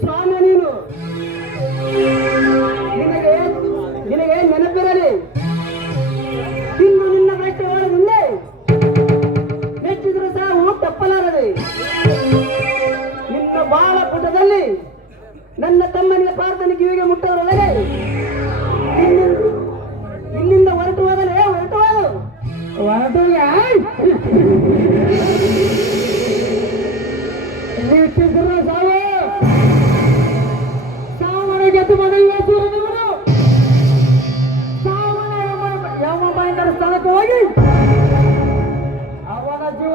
ಸ್ವಾಮಿ ನೀನು ನಿನಗೆ ನಿನಗೆ ನೆನಪಿರಲಿ ಇನ್ನು ನಿನ್ನ ಬೆಟ್ಟಗಳ ಮುಂದೆ ಮೆಚ್ಚಿದ್ರು ಸಾವು ತಪ್ಪಲಾರದೆ ನಿನ್ನ ಬಾಳ ಪುಟದಲ್ಲಿ ನನ್ನ ತಮ್ಮನಿಗೆ ಪ್ರಾರ್ಥನೆ ಕಿವಿಗೆ ಮುಟ್ಟದರೊಳಗೆ ಇಲ್ಲಿಂದ ಹೊರಟುವಾಗಲೇ ಹೊರಟುವಾಗ ಹೊರಟುವಾಗ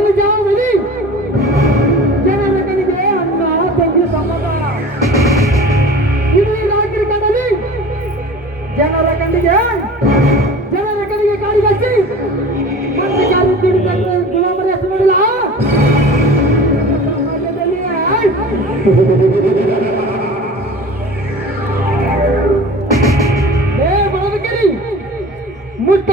ಬೆಳಗಿನ ಜಾವದಲ್ಲಿ ಜನರ ಕಡೆಗೆ ಮುಟ್ಟ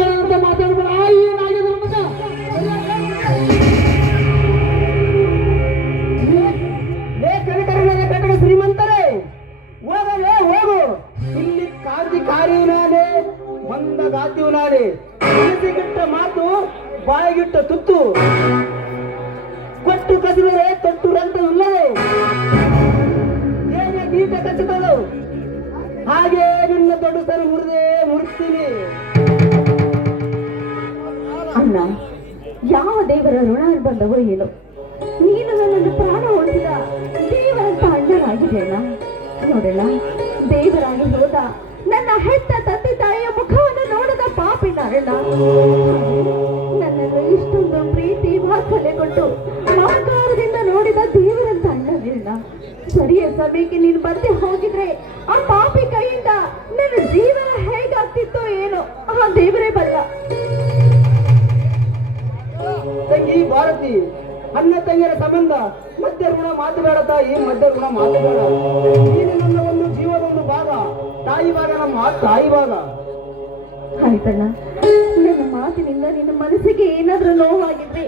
ಒಂದಗಾತೀವ್ ನಾಳೆ ಕಿವಿಗಿಟ್ಟ ಮಾತು ಬಾಯಿಗಿಟ್ಟ ತುತ್ತು ಕೊಟ್ಟು ಕಸಿದರೆ ತೊಟ್ಟು ರಂತವಿಲ್ಲದೆ ಏನೇ ಗೀಟ ಕಸಿದಳು ಹಾಗೆ ನಿನ್ನ ದೊಡ್ಡತನ ಮುರಿದೇ ಮುರಿಸ್ತೀನಿ ಅಣ್ಣ ಯಾವ ದೇವರ ಋಣ ಬಂದವೋ ಏನೋ ನೀನು ನನ್ನನ್ನು ಪ್ರಾಣ ಉಳಿಸಿದ ದೇವರಂತ ಅಣ್ಣನಾಗಿದೆಯಲ್ಲ ನೋಡೋಣ ದೇವರಾಗಿ ಹೋದ ನನ್ನ ಹೆತ್ತ ತಂದೆ ತಾಯಿಯ ಮುಖವನ್ನು ನೋಡದ ಪಾಪಿ ನಾರಣ ನನ್ನನ್ನು ಇಷ್ಟೊಂದು ಪ್ರೀತಿ ವಾತ್ಸಲ್ಯಗೊಂಡು ಮಮಕಾರದಿಂದ ನೋಡಿದ ದೇವರಂತ ಅಣ್ಣವಿರಣ ಸರಿಯ ಸಮಯಕ್ಕೆ ನೀನು ಬಂದೆ ಹೋಗಿದ್ರೆ ಆ ಪಾಪಿ ಕೈಯಿಂದ ನನ್ನ ಜೀವನ ಹೇಗಾಗ್ತಿತ್ತೋ ಏನೋ ಆ ದೇವರೇ ಬಲ್ಲ ತಂಗಿ ಭಾರತಿ ಅಣ್ಣ ತಂಗಿಯರ ಸಂಬಂಧ ಮತ್ತೆ ಋಣ ಏನ್ ತಾಯಿ ಕೂಡ ಋಣ ಕಾಯುವಾಗ ಆಯ್ತಣ್ಣ ನನ್ನ ಮಾತಿನಿಂದ ನಿನ್ನ ಮನಸ್ಸಿಗೆ ಏನಾದ್ರೂ ನೋವಾಗಿದ್ರೆ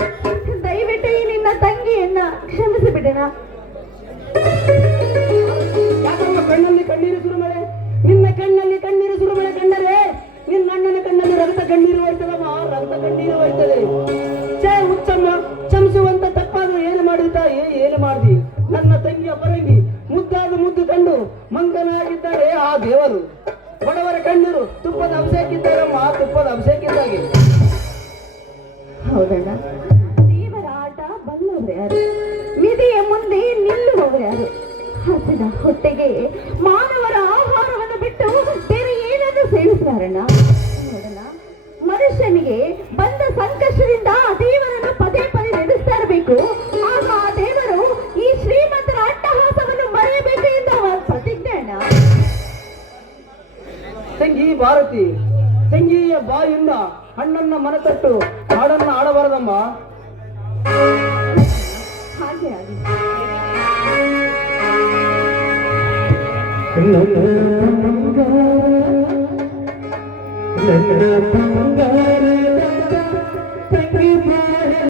ದಯವಿಟ್ಟು ಈ ನಿನ್ನ ತಂಗಿಯನ್ನ ಕ್ಷಮಿಸಿ ಬಿಡೋಣ ಯಾಕಮ್ಮ ಕಣ್ಣಲ್ಲಿ ಕಣ್ಣೀರು ಸುರುಮಳೆ ನಿನ್ನ ಕಣ್ಣಲ್ಲಿ ಕಣ್ಣೀರು ಸುರುಮಳೆ ಕಂಡರೆ ನಿನ್ನ ಅಣ್ಣನ ಕಣ್ಣಲ್ಲಿ ರಕ್ತ ಕಣ್ಣೀರು ಹೋಯ್ತದಮ್ಮ ರಕ್ತ ಕಣ್ಣೀರು ಹೋಯ್ತದೆ ಚೇ ಹುಚ್ಚಮ್ಮ ಚಮಿಸುವಂತ ತಪ್ಪಾದ್ರೂ ಏನು ಮಾಡಿದ ತಾಯಿ ಏನು ಮಾಡ್ದಿ ನನ್ನ ತಂಗಿಯ ಪರಂಗಿ ಮುದ್ದಾದ ಮುದ್ದು ಕಂಡು ಮಂಗನಾಗಿದ್ದಾರೆ ಆ ದೇವರು ದೇವರ ಆಟ ನಿಧಿಯ ಮುಂದೆ ನಿಲ್ಲುವವರು ಯಾರು ಹಸಿದ ಹೊಟ್ಟೆಗೆ ಮಾನವರ ಆಹಾರವನ್ನು ಬಿಟ್ಟು ಬೇರೆ ಏನಾದರೂ ಸೇವಿಸಾರಣ್ಣ ಮನುಷ್ಯನಿಗೆ ಬಂದ ಸಂಕಷ್ಟದಿಂದ ದೇವರನ್ನು ಪದೇ ಪದೇ ನಡೆಸ್ತಾ ಇರಬೇಕು ಆಗ ಆ ದೇವರು ಈ ಶ್ರೀಮಂತರ ಅಟ್ಟಹಾಸವನ್ನು ಮರೆಯಬೇಕು ಎಂದು ಅವರ ಪ್ರತಿಜ್ಞೆ ಅಣ್ಣ ತಂಗಿಯ ಬಾಯಿಂದ ಹಣ್ಣನ್ನ ಮನತಟ್ಟು ಹಾಡನ್ನ ಆಡಬಾರದಮ್ಮ ಹಾಗೆ ಆಗಲಿ ತಂಗಿ